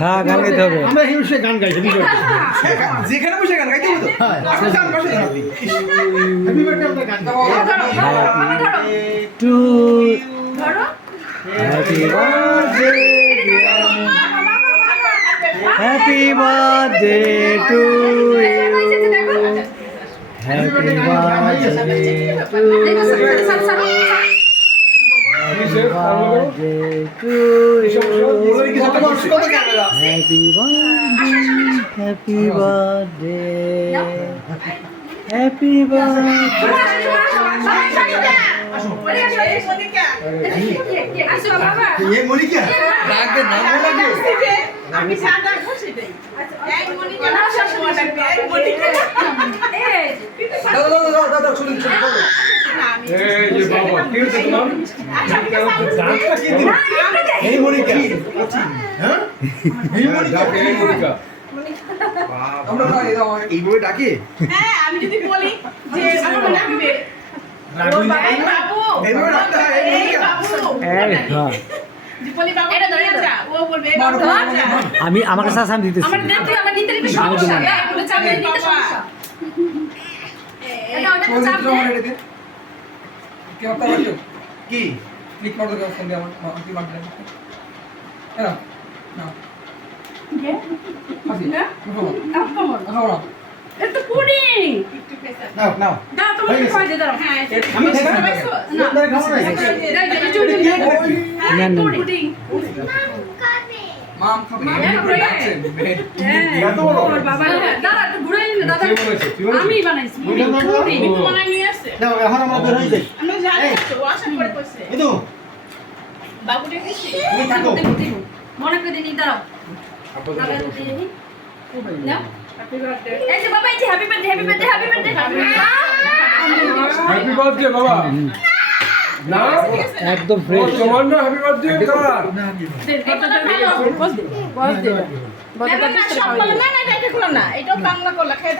হ্যাঁ গান গাইতে হবে। আমরা হিউসে গান গাইছি যেখানে বসে গান গাইতে হবে তো আপনি গান বসে আপনি হ্যাপি বার্থডে আমরা গান two happy birthday happy birthday to happy birthday to Happy birthday, happy ये मोनी क्या राग के नाम बोला क्या আমি সাদা খুশি দেই এই মনিকা না শাশুড়ি লাগবে এই মনিকা এই দাদা শুনুন এই যে বাবা কি হচ্ছে তোমার ডাকটা কি দিন এই মোনিকা হ্যাঁ এই মোনিকা আমরা এই বলে ডাকে হ্যাঁ আমি যদি বলি যে আমার ডাকবে এই বাবু এই বলে ডাকতে হয় এই মোনিকা যে বলি বাবু এটা ধরে যা ও বলবে এই বাবু যা আমি আমার কাছে আমি দিতেছি আমার দেখতে আমার নিতে একটু সমস্যা এগুলো চাপে নিতে সমস্যা এটা ওটা চাপ দে কি কথা বলছো কি ক্লিক করে দাও ফোন দিয়ে আমার কি বাদ দেন এরা না কে আসি না আপন খাওয়া এটা পুডিং একটু পেছা নাও নাও দাও তুমি খাই দে দাও হ্যাঁ আমি খাই না না খাও না পুডিং মাম খাবে এত বড় বাবা দাদা একটু ঘুরে নিন দাদা আমি বানাইছি পুডিং তো বানাই নিয়ে আসছে নাও এখন আমরা বের হই যাই আমরা জানি তো আশা করে কইছে এই তো বাবুরে দিছি তুমি থাকো মনে করে দিন দাও দাদা দিদি না হ্যাপি বার্থডে এই যে বাবা এই যে happy birthday happy birthday happy birthday happy birthday বাবা না একদম ফ্রেশ তোমার না হ্যাপি বার্থডে করা না না এটা খুলো না এটাও বাংলা করলা খেয়ে